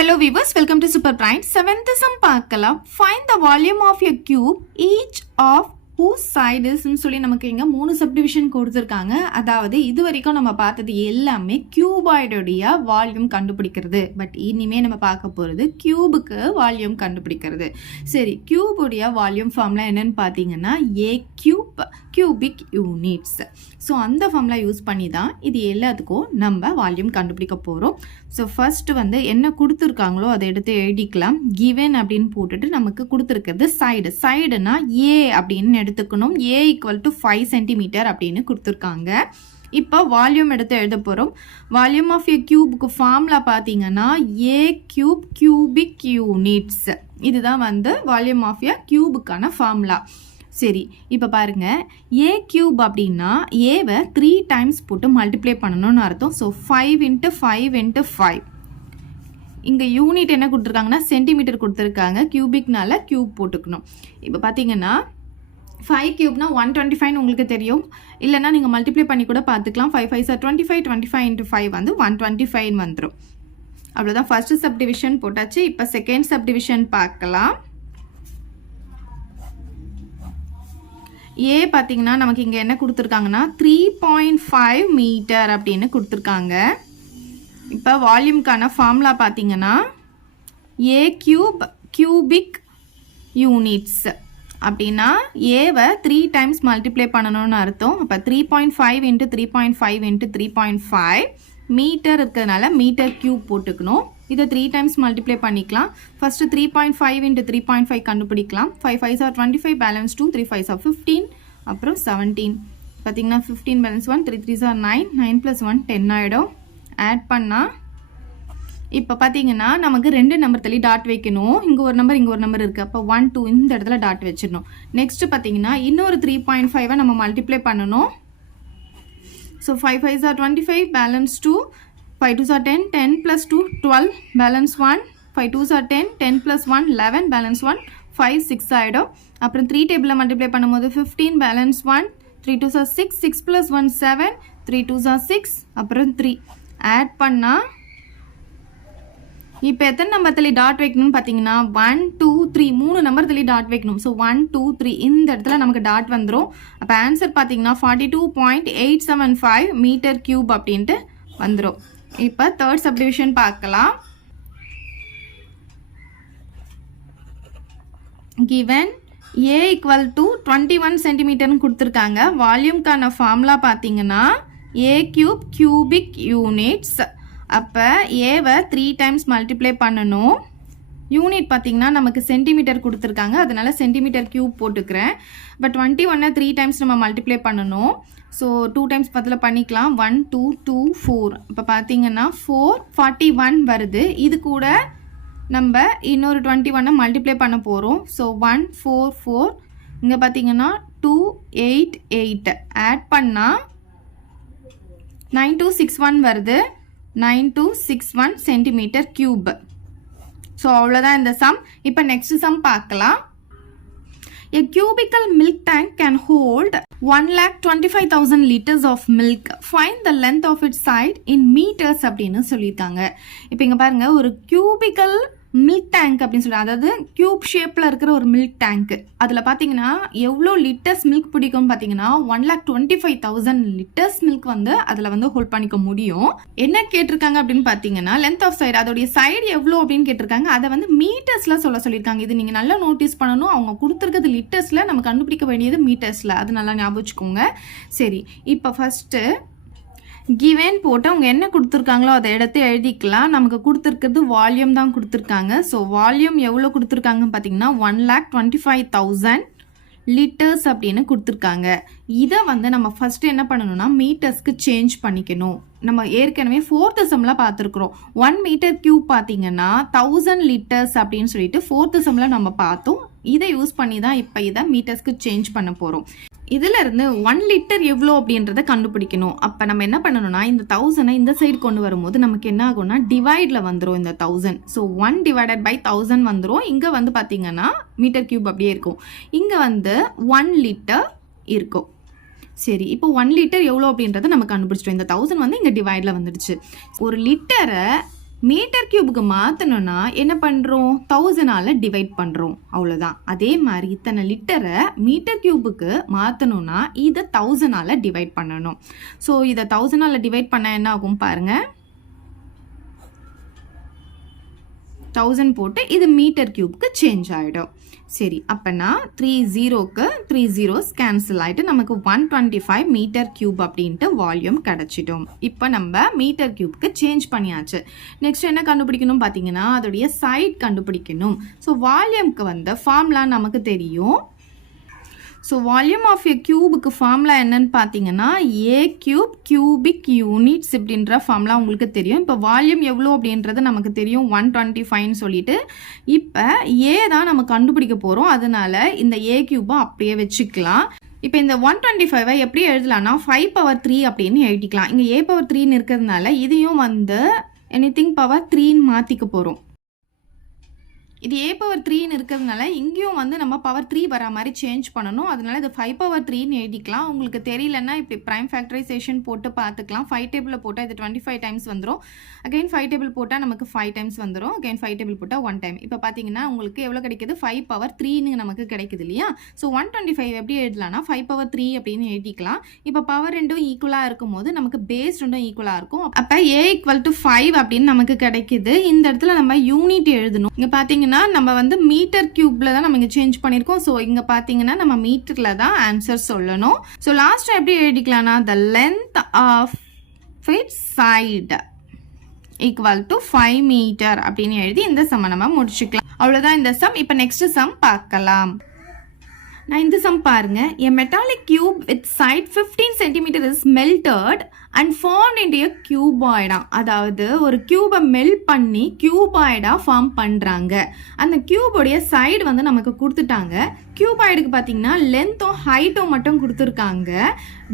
Hello viewers, welcome to Super Prime. 7th sum பார்க்கலாம். Find the volume of a cube, each of whose side is சொல்லி நமக்கு இங்க 3 subdivision கொடுத்திருக்காங்க. அதாவது இதுவரைக்கும் நம்ம பார்த்தது எல்லாமே கியூபாய்டுடைய வால்யூம் கண்டுபிடிக்கிறது. பட் இனிமே நம்ம பார்க்க போறது கியூபுக்கு வால்யூம் கண்டுபிடிக்கிறது. சரி, கியூபுடைய வால்யூம் ஃபார்முலா என்னன்னு பார்த்தீங்கன்னா a cube cubic units. So அந்த ஃபார்முலா யூஸ் பண்ணி தான் இது எல்லாத்துக்கும் நம்ம வால்யூம் கண்டுபிடிக்க போகிறோம். ஸோ ஃபர்ஸ்ட் என்ன கொடுத்துருக்காங்களோ அதை எடுத்து எழுதிக்கலாம். கிவன் அப்படின்னு போட்டுட்டு நமக்கு கொடுத்துருக்கிறது சைடுனா ஏ அப்படின்னு எடுத்துக்கணும். ஏ ஈக்குவல் டு 5 சென்டிமீட்டர் அப்படின்னு கொடுத்துருக்காங்க. இப்போ வால்யூம் எடுத்து எழுத போகிறோம். வால்யூம் ஆஃப் ஏ கியூபுக்கு ஃபார்முலா பார்த்தீங்கன்னா ஏ கியூப் கியூபிக் யூனிட்ஸ். இதுதான் வால்யூம் ஆஃப் ஏ கியூபுக்கான ஃபார்முலா. சரி, இப்போ பாருங்க, ஏ கியூப் அப்படின்னா ஏவை 3 டைம்ஸ் போட்டு மல்டிப்ளை பண்ணணும்னு அர்த்தம். ஸோ 5 × 5 × 5. இங்கே யூனிட் என்ன கொடுத்துருக்காங்கன்னா சென்டிமீட்டர் கொடுத்துருக்காங்க. கியூபிக்னால கியூப் போட்டுக்கணும். இப்போ பார்த்தீங்கன்னா 5 கியூப்னா 125 உங்களுக்கு தெரியும். இல்லைன்னா நீங்கள் மல்டிப்ளை பண்ணி கூட பார்த்துக்கலாம். 5 5 சார் 25, 25 × 5 125 வந்துடும். அவ்வளோதான். ஃபர்ஸ்ட் சப்டிவிஷன் போட்டாச்சு. இப்போ செகண்ட் சப்டிவிஷன் பார்க்கலாம். ஏ பார்த்தீங்கன்னா நமக்கு இங்கே என்ன கொடுத்துருக்காங்கன்னா 3.5 மீட்டர் அப்படின்னு கொடுத்துருக்காங்க. இப்போ வால்யூம்க்கான ஃபார்முலா பார்த்தீங்கன்னா ஏ கியூப் கியூபிக் யூனிட்ஸ் அப்படின்னா ஏவை 3 டைம்ஸ் மல்டிப்ளை பண்ணணும்னு அர்த்தம். அப்போ 3.5 × 3.5 × 3.5 மீட்டர் இருக்கிறதுனால மீட்டர் கியூப் போட்டுக்கணும். இதை 3 டைம்ஸ் மல்டிப்ளை பண்ணிக்கலாம். ஃபர்ஸ்ட் 3.5 × 3.5 கண்டுபிடிக்கலாம். 5 5 ஆர் 25, பேலன்ஸ் 2, 3 5 ஆர் 15, அப்புறம் 17. பார்த்தீங்கன்னா 15 பேலன்ஸ் 1, 3 3 ஆர் 9, 9 + 1 10 ஆகிடும். ஆட் பண்ணால் இப்போ பார்த்தீங்கன்னா நமக்கு 2 நம்பர் தள்ளி டாட் வைக்கணும். இங்கே ஒரு நம்பர் இருக்குது. அப்போ 1 2 இந்த இடத்துல டாட் வச்சிடணும். நெக்ஸ்ட் பார்த்தீங்கன்னா இன்னொரு 3.5 நம்ம மல்டிப்ளை பண்ணணும். So 5 5 are 25, balance 2, 5 2 are 10, 10 + 2 12, balance 1, 5 2 are 10, 10 + 1 11, balance 1, 5 6 ஆகிடும். அப்புறம் 3 டேபிளில் மல்டிப்ளை பண்ணும்போது 15, balance 1, 3 2 are 6, 6 + 1 7, 3 2 are 6, அப்புறம் 3 ஆட் பண்ணால் இப்போ எத்தனை நம்பர் தள்ளி டாட் வைக்கணும்னு பார்த்தீங்கன்னா 1 2 3 3 நம்பர் தள்ளி டாட் வைக்கணும். ஸோ 1 2 3 இந்த இடத்துல நமக்கு டாட் வந்துடும். அப்போ ஆன்சர் பார்த்தீங்கன்னா 42.875 மீட்டர் கியூப் அப்படின்ட்டு வந்துடும். இப்போ தேர்ட் சப்டிவிஷன் பார்க்கலாம். கிவன் ஏ ஈக்குவல் டு 21 சென்டிமீட்டர்னு கொடுத்துருக்காங்க. வால்யூம்க்கான ஃபார்முலா பார்த்தீங்கன்னா ஏ கியூப் கியூபிக் யூனிட்ஸ். அப்போ ஏவை 3 டைம்ஸ் மல்டிப்ளை பண்ணணும். யூனிட் பார்த்தீங்கன்னா நமக்கு சென்டிமீட்டர் கொடுத்துருக்காங்க, அதனால சென்டிமீட்டர் கியூப் போட்டுக்கிறேன். பட் 21 3 டைம்ஸ் நம்ம மல்டிப்ளை பண்ணணும். ஸோ 2 டைம்ஸ் பதில் பண்ணிக்கலாம். 1 2 2 4. இப்போ பார்த்தீங்கன்னா 441 வருது. இது கூட நம்ம இன்னொரு 21 மல்டிப்ளை பண்ண போகிறோம். ஸோ 1 4 4. இங்கே பார்த்தீங்கன்னா 2 8 8. ஆட் பண்ணால் 9261 வருது. 9261 சென்டிமீட்டர் கியூப். ஸோ அவ்வளோதான் இந்த சம். இப்போ நெக்ஸ்ட் சம் பார்க்கலாம். A cubical milk tank can hold 1,25,000 liters of milk. Find the length of its side in meters அப்படின்னு சொல்லியிருக்காங்க. இப்போ இங்கே பாருங்க, ஒரு cubical மில்க் டேங்க் அப்படின்னு சொல்லி, அதாவது கியூப் ஷேப்பில் இருக்கிற ஒரு மில்க் டேங்க். அதில் பார்த்தீங்கன்னா எவ்வளோ லிட்டர்ஸ் மில்க் பிடிக்கும்னு பார்த்தீங்கன்னா 1,25,000 லிட்டர்ஸ் மில்க் அதில் ஹோல்ட் பண்ணிக்க முடியும். என்ன கேட்டிருக்காங்க அப்படின்னு பார்த்தீங்கன்னா லென்த் ஆஃப் சைடு, அதோடைய சைடு எவ்வளோ அப்படின்னு கேட்டிருக்காங்க. அதை மீட்டர்ஸில் சொல்லியிருக்காங்க. இது நீங்கள் நல்லா நோட்டீஸ் பண்ணணும். அவங்க கொடுத்துருக்கிறது லிட்டர்ஸில், நம்ம கண்டுபிடிக்க வேண்டியது மீட்டர்ஸில். அது நல்லா ஞாபகம் வச்சுக்கோங்க. சரி, இப்போ ஃபஸ்ட்டு கிவன் போட்டு அவங்க என்ன கொடுத்துருக்காங்களோ அதை எடுத்து எழுதிக்கலாம். நமக்கு கொடுத்துருக்கிறது வால்யூம் தான் கொடுத்துருக்காங்க. ஸோ வால்யூம் எவ்வளோ கொடுத்துருக்காங்கன்னு பார்த்தீங்கன்னா 1,25,000 லிட்டர்ஸ் அப்படின்னு கொடுத்துருக்காங்க. இதை நம்ம ஃபஸ்ட்டு என்ன பண்ணணும்னா மீட்டர்ஸ்க்கு சேஞ்ச் பண்ணிக்கணும். நம்ம ஏற்கனவே 4th சம்ல பார்த்துருக்குறோம். 1 மீட்டர் கியூப் பார்த்தீங்கன்னா 1000 லிட்டர்ஸ் அப்படின்னு சொல்லிட்டு 4th சம்ல நம்ம பார்த்தோம். இதை யூஸ் பண்ணி தான் இப்போ இதை மீட்டர்ஸ்க்கு சேஞ்ச் பண்ண போகிறோம். இதில் இருந்து 1 லிட்டர் எவ்வளோ அப்படின்றத கண்டுபிடிக்கணும். அப்போ நம்ம என்ன பண்ணணும்னா இந்த 1000 இந்த சைடு கொண்டு வரும்போது நமக்கு என்ன ஆகும்னா டிவைடில் வந்துடும் இந்த 1000. ஸோ 1 / 1000 வந்துடும். இங்கே பார்த்தீங்கன்னா மீட்டர் கியூப் அப்படியே இருக்கும். இங்கே 1 லிட்டர் இருக்கும். சரி, இப்போ 1 லிட்டர் எவ்வளோ அப்படின்றத நம்ம கண்டுபிடிச்சிட்டோம். இந்த 1000 இங்கே டிவைடில் வந்துடுச்சு. ஒரு லிட்டரை மீட்டர் கியூபுக்கு மாற்றணும்னா என்ன பண்ணுறோம், 1000ஆல் டிவைட் பண்ணுறோம், அவ்வளோதான். அதே மாதிரி இத்தனை லிட்டரை மீட்டர் கியூபுக்கு மாற்றணும்னா இதை 1000ஆல் டிவைட் பண்ணணும். ஸோ இதை 1000ஆல் டிவைட் பண்ண என்ன ஆகும் பாருங்கள், 1000 போட்டு இது மீட்டர் கியூப்க்கு சேஞ்ச் ஆகிடும். சரி, அப்போனா 3 0க்கு 3 zeros கேன்சல் ஆகிட்டு நமக்கு 125 மீட்டர் கியூப் அப்படின்ட்டு வால்யூம் கிடச்சிடும். இப்போ நம்ம மீட்டர் கியூப்க்கு சேஞ்ச் பண்ணியாச்சு. நெக்ஸ்ட் என்ன கண்டுபிடிக்கணும் பார்த்தீங்கன்னா அதோடைய சைட் கண்டுபிடிக்கணும். ஸோ வால்யூம்க்கு வந்து ஃபார்முலா நமக்கு தெரியும். ஸோ வால்யூம் ஆஃப் ஏ கியூபுக்கு ஃபார்முலா என்னன்னு பார்த்தீங்கன்னா ஏ கியூப் கியூபிக் யூனிட்ஸ் இப்படின்ற ஃபார்முலா உங்களுக்கு தெரியும். இப்போ வால்யூம் எவ்வளோ அப்படின்றது நமக்கு தெரியும், 125ன்னு சொல்லிட்டு. இப்போ ஏ தான் நம்ம கண்டுபிடிக்க போகிறோம், அதனால இந்த ஏ கியூபை அப்படியே வச்சுக்கலாம். இப்போ இந்த 125ஐ எப்படி எழுதலாம்னா 5^3 அப்படின்னு எழுதிக்கலாம். இங்கே a^3ன்னு இருக்கிறதுனால இதையும் வந்து எனிதிங் பவர் 3ன்னு மாற்றிக்க போகிறோம். இது a^3ன்னு இருக்கிறதுனால இங்கேயும் வந்து நம்ம பவர் 3 வர மாதிரி சேஞ்ச் பண்ணணும். அதனால இது 5^3ன்னு எழுதிக்கலாம். உங்களுக்கு தெரியலன்னா இப்படி ப்ரைம் ஃபேக்டரைசேஷன் போட்டு பார்த்துக்கலாம். 5 டேபிளில் போட்டால் இது 25 டைம்ஸ் வந்துடும். அகைன் 5 டேபிள் போட்டால் நமக்கு 5 டைம்ஸ் வந்துடும். அகைன் 5 டேபிள் போட்டால் 1 டைம். இப்போ பார்த்தீங்கன்னா உங்களுக்கு எவ்வளோ கிடைக்குது, 5^3ன்னு நமக்கு கிடைக்குது இல்லையா. ஸோ 125 எப்படி எழுதலாம்னா 5^3 அப்படின்னு எழுதிக்கலாம். இப்போ பவர் ரெண்டும் ஈக்குவலாக இருக்கும் போது நமக்கு பேஸ் ரெண்டும் ஈக்குவலாக இருக்கும். அப்போ a = 5 அப்படின்னு நமக்கு கிடைக்குது. இந்த இடத்துல நம்ம யூனிட் எழுதணும். இங்கே பார்த்தீங்கன்னா நம்ம வந்து மீட்டர் கியூப்ல தான் நம்ம இங்க சேஞ்ச் பண்ணிருக்கோம். சோ இங்க பாத்தீங்கன்னா நம்ம மீட்டர்ல தான் ஆன்சர் சொல்லணும். சோ லாஸ்ட் எப்படி எழுதிக்கலாம்னா the length of its side equal to 5 meter அப்படின்னு எழுதி இந்த சம்ம நம்ம முடிச்சுக்கலாம். அவ்வளவுதான் இந்த சம். இப்போ நெக்ஸ்ட் சம் பார்க்கலாம். நான் இந்த சம் பாருங்க. A metallic cube with side 15 cm is melted and formed into a cuboid. அதாவது ஒரு கியூபை மெல்ட் பண்ணி கியூபாய்டா ஃபார்ம் பண்றாங்க. அந்த கியூபோடைய சைடு வந்து நமக்கு கொடுத்துட்டாங்க. கியூபாய்டுக்கு பார்த்தீங்கன்னா லென்த்தும் ஹைட்டும் மட்டும் கொடுத்துருக்காங்க.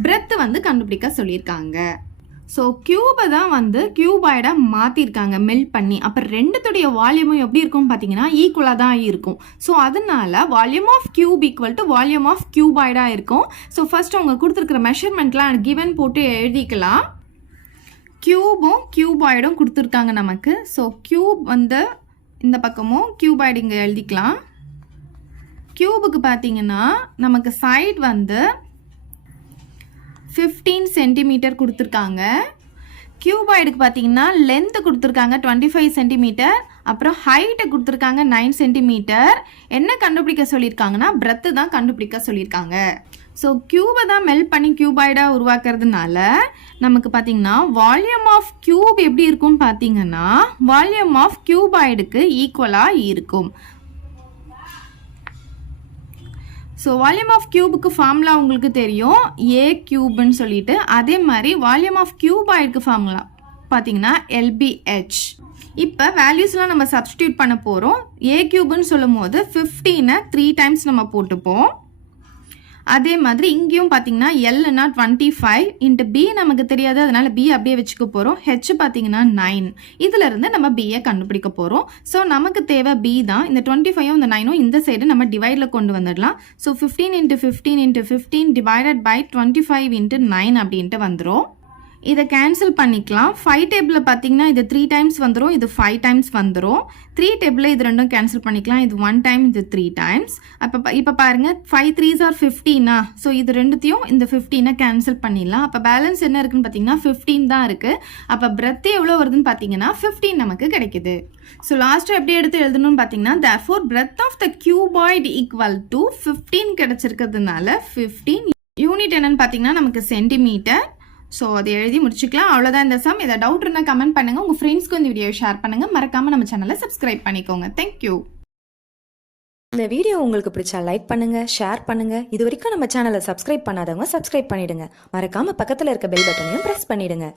பிரெத் வந்து கண்டுபிடிக்க சொல்லியிருக்காங்க. ஸோ கியூபை தான் வந்து கியூபாய்டாக மாற்றிருக்காங்க மெல்ட் பண்ணி. அப்புறம் ரெண்டுத்துடைய வால்யூமும் எப்படி இருக்கும்னு பார்த்தீங்கன்னா ஈக்குவலாக தான் இருக்கும். ஸோ அதனால volume of cube equal to volume of கியூபாய்டாக இருக்கும். ஸோ ஃபர்ஸ்ட் அவங்க கொடுத்துருக்குற மெஷர்மெண்ட்லாம் கிவன் போட்டு எழுதிக்கலாம். கியூபும் கியூபாய்டும் கொடுத்துருக்காங்க நமக்கு. ஸோ கியூப் வந்து இந்த பக்கமும் கியூபாய்டு இங்கே எழுதிக்கலாம். கியூபுக்கு பார்த்தீங்கன்னா நமக்கு சைட் வந்து 15 சென்டிமீட்டர் கொடுத்துருக்காங்க. கியூபாய்டுக்கு பார்த்தீங்கன்னா லென்த்து கொடுத்துருக்காங்க 25 சென்டிமீட்டர். அப்புறம் ஹைட்டை கொடுத்துருக்காங்க 9 சென்டிமீட்டர். என்ன கண்டுபிடிக்க சொல்லியிருக்காங்கன்னா பிரெத்து தான் கண்டுபிடிக்க சொல்லியிருக்காங்க. ஸோ கியூபை தான் மெல்ட் பண்ணி கியூபாய்டாக உருவாக்குறதுனால நமக்கு பார்த்தீங்கன்னா வால்யூம் ஆஃப் கியூப் எப்படி இருக்கும்னு பார்த்தீங்கன்னா வால்யூம் ஆஃப் கியூபாய்டுக்கு ஈக்குவலாக இருக்கும். ஸோ வால்யூம் ஆஃப் கியூபுக்கு ஃபார்முலா உங்களுக்கு தெரியும் ஏ கியூப்னு சொல்லிட்டு. அதே மாதிரி வால்யூம் ஆஃப் கியூபாய்டுக்கு ஃபார்முலா பார்த்தீங்கன்னா LBH. இப்போ வேல்யூஸ்லாம் நம்ம சப்ஸ்டியூட் பண்ண போகிறோம். ஏ கியூப்னு சொல்லும் போது 15 3 டைம்ஸ் நம்ம போட்டுப்போம். அதே மாதிரி இங்கேயும் பார்த்தீங்கன்னா எல்னா 25 இன்ட்டு பி நமக்கு தெரியாது, அதனால பி அப்படியே வச்சுக்க போகிறோம். ஹெச் பார்த்தீங்கன்னா 9. இதுல இருந்து நம்ம பியை கண்டுபிடிக்க போகிறோம். ஸோ நமக்கு தேவை பி தான். இந்த 25ம் இந்த 9ம் இந்த சைடு நம்ம டிவைடில் கொண்டு வந்துடலாம். ஸோ 15 × 15 × 15 டிவைடட் பை 25 × 9 அப்படின்ட்டு வந்துடும். இதை கேன்சல் பண்ணிக்கலாம். 5 டேபிளில் பார்த்தீங்கன்னா இது 3 டைம்ஸ் வந்துடும், இது 5 டைம்ஸ் வந்துடும். 3 டேபிளில் இது ரெண்டும் கேன்சல் பண்ணிக்கலாம். இது 1 டைம், இது 3 டைம்ஸ். இப்போ பாருங்கள் 5 3s are 15. ஸோ இது ரெண்டுத்தையும் இந்த 15 கேன்சல் பண்ணிடலாம். அப்போ பேலன்ஸ் என்ன இருக்குன்னு பார்த்தீங்கன்னா 15 தான் இருக்குது. அப்போ பிரெத் எவ்வளோ வருதுன்னு பார்த்தீங்கன்னா 15 நமக்கு கிடைக்குது. ஸோ லாஸ்ட்டாக எப்படி எடுத்து எழுதணும்னு பார்த்தீங்கன்னா therefore breadth of the cuboid equal to 15 கிடைச்சிருக்கிறதுனால 15 unit என்னன்னு பார்த்தீங்கன்னா நமக்கு சென்டிமீட்டர். ஸோ அதை எழுதி முடிச்சுக்கலாம். அவ்வளோதான் இந்த சம். இதை டவுட் இருந்தால் கமெண்ட் பண்ணுங்கள். உங்கள் ஃப்ரெண்ட்ஸ்க்கு இந்த வீடியோ ஷேர் பண்ணுங்கள். மறக்காமல் நம்ம சேனலை சப்ஸ்கிரைப் பண்ணிக்கோங்க. தேங்க்யூ. இந்த வீடியோ உங்களுக்கு பிடிச்சா லைக் பண்ணுங்க, ஷேர் பண்ணுங்க. இது வரைக்கும் நம்ம சேனலை சப்ஸ்கிரைப் பண்ணாதவங்க சப்ஸ்கிரைப் பண்ணிடுங்க. மறக்காம பக்கத்தில் இருக்க பெல் பட்டனையும் பிரஸ் பண்ணிடுங்க.